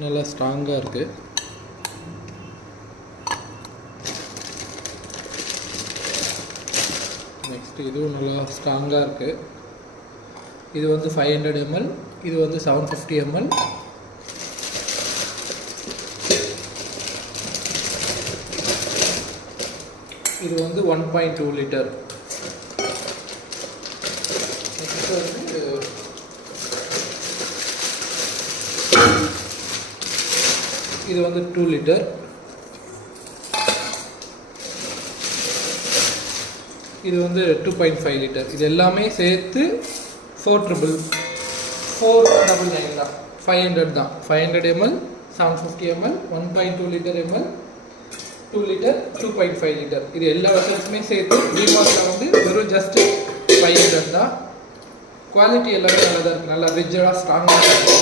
நல்லா ஸ்ட்ராங்காக இருக்குது. நெக்ஸ்ட் இதுவும் நல்லா ஸ்ட்ராங்காக இருக்குது. இது வந்து 500 ml, இது வந்து 750 ml. இது வந்து 1.2 லிட்டர். நெக்ஸ்ட் வந்து இது வந்து 2 லிட்டர். இது வந்து 2.5 லிட்டர். இது எல்லாமே சேர்த்து 499 தான், 500 தான். 500 ml, 750 ml, 1.2 litre ml, 2 litre, 2.5 litre. இது எல்லா வெசல்ஸுமே சேர்த்து டிமார்ட்டில் வந்து வெறும் ஜஸ்ட் 500 தான். குவாலிட்டி எல்லாமே நல்லா தான் இருக்குது. நல்லா ரிஜ்ஜாக ஸ்ட்ராங்காக இருக்குது.